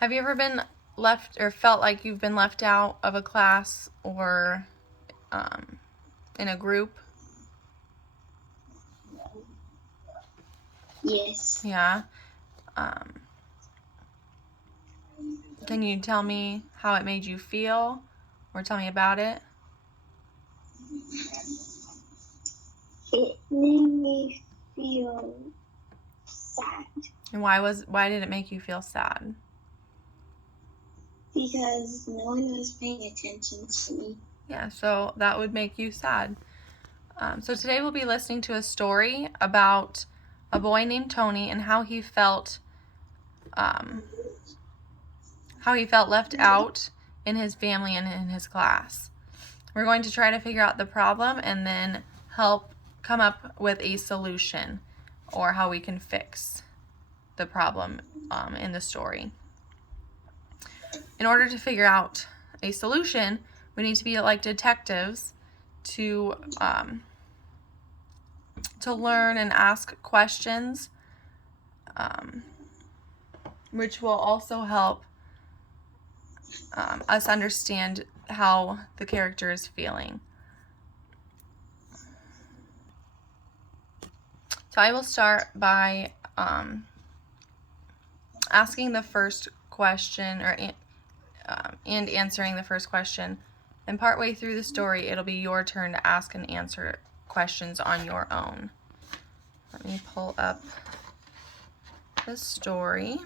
Have you ever been left or felt like you've been left out of a class or in a group? Yes. Yeah. Can you tell me how it made you feel or tell me about it? It made me feel sad And why did it make you feel sad? because no one was paying attention to me. Yeah, so that would make you sad. So today we'll be listening to a story about a boy named Tony and how he felt left out in his family and in his class. We're going to try to figure out the problem and then help come up with a solution or how we can fix the problem in the story. In order to figure out a solution, we need to be like detectives to learn and ask questions, which will also help us understand how the character is feeling. So I will start by asking the first question and answering the first question. And partway through the story, it'll be your turn to ask and answer questions on your own. Let me pull up the story.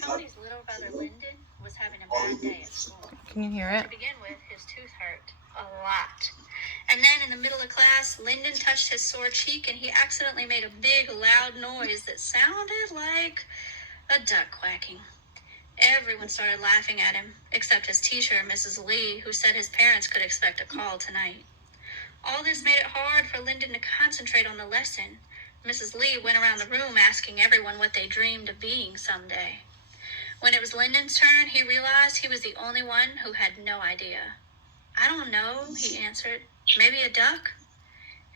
Tony's little brother Lyndon was having a bad day at school. Can you hear it? To begin with, his tooth hurt a lot. And then in the middle of class, Lyndon touched his sore cheek and he accidentally made a big, loud noise that sounded like a duck quacking. Everyone started laughing at him, except his teacher, Mrs. Lee, who said his parents could expect a call tonight. All this made it hard for Lyndon to concentrate on the lesson. Mrs. Lee went around the room asking everyone what they dreamed of being someday. When it was Lyndon's turn, he realized he was the only one who had no idea. "I don't know," he answered. "Maybe a duck?"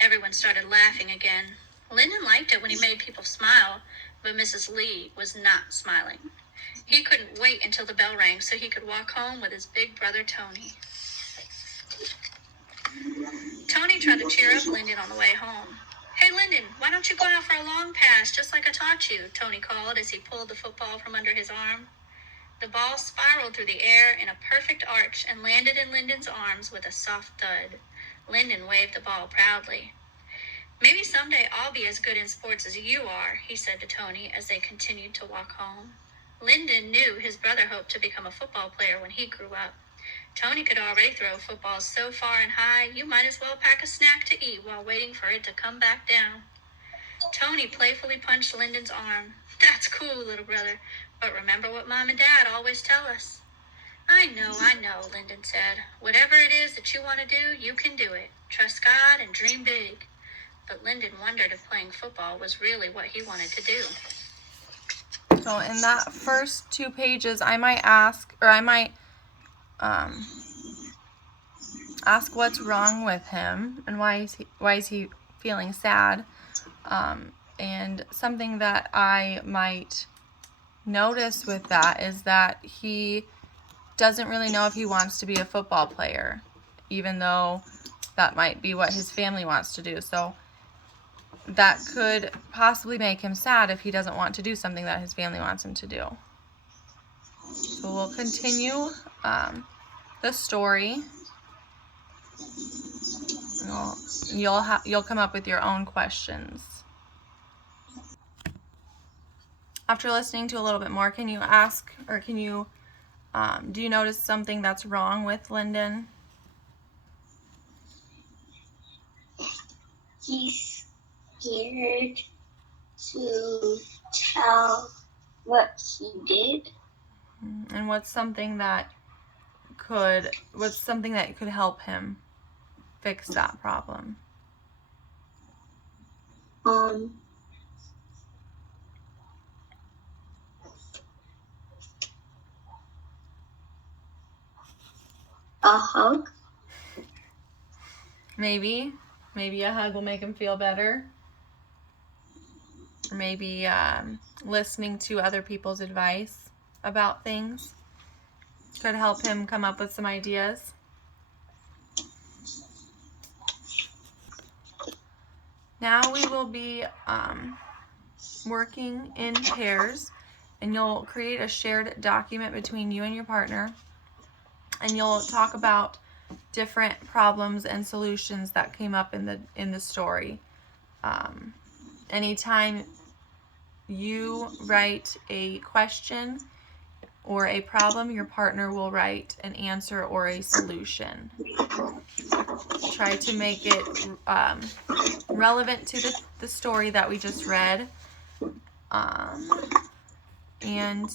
Everyone started laughing again. Lyndon liked it when he made people smile, but Mrs. Lee was not smiling. He couldn't wait until the bell rang so he could walk home with his big brother Tony. Tony tried to cheer up Lyndon on the way home. "Hey, Lyndon, why don't you go out for a long pass just like I taught you?" Tony called as he pulled the football from under his arm. The ball spiraled through the air in a perfect arch and landed in Lyndon's arms with a soft thud. Lyndon waved the ball proudly. "Maybe someday I'll be as good in sports as you are," he said to Tony as they continued to walk home. Lyndon knew his brother hoped to become a football player when he grew up. Tony could already throw footballs so far and high, you might as well pack a snack to eat while waiting for it to come back down. Tony playfully punched Lyndon's arm. "That's cool, little brother, but remember what Mom and Dad always tell us." I know, Lyndon said. "Whatever it is that you want to do, you can do it. Trust God and dream big." But Lyndon wondered if playing football was really what he wanted to do. So in that first 2 pages, I might ask what's wrong with him and why is he feeling sad. And something that I might notice with that is that he doesn't really know if he wants to be a football player, even though that might be what his family wants to do. So that could possibly make him sad if he doesn't want to do something that his family wants him to do. So we'll continue the story. You'll come up with your own questions. After listening to a little bit more, can you ask, or do you notice something that's wrong with Lyndon? He's scared to tell what he did. And what's something that could help him fix that problem? a hug? Maybe a hug will make him feel better. Or maybe listening to other people's advice about things could help him come up with some ideas. Now we will be working in pairs, and you'll create a shared document between you and your partner, and you'll talk about different problems and solutions that came up in the story. Anytime you write a question or a problem, your partner will write an answer or a solution. Try to make it relevant to the story that we just read. And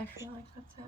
I feel like that's it.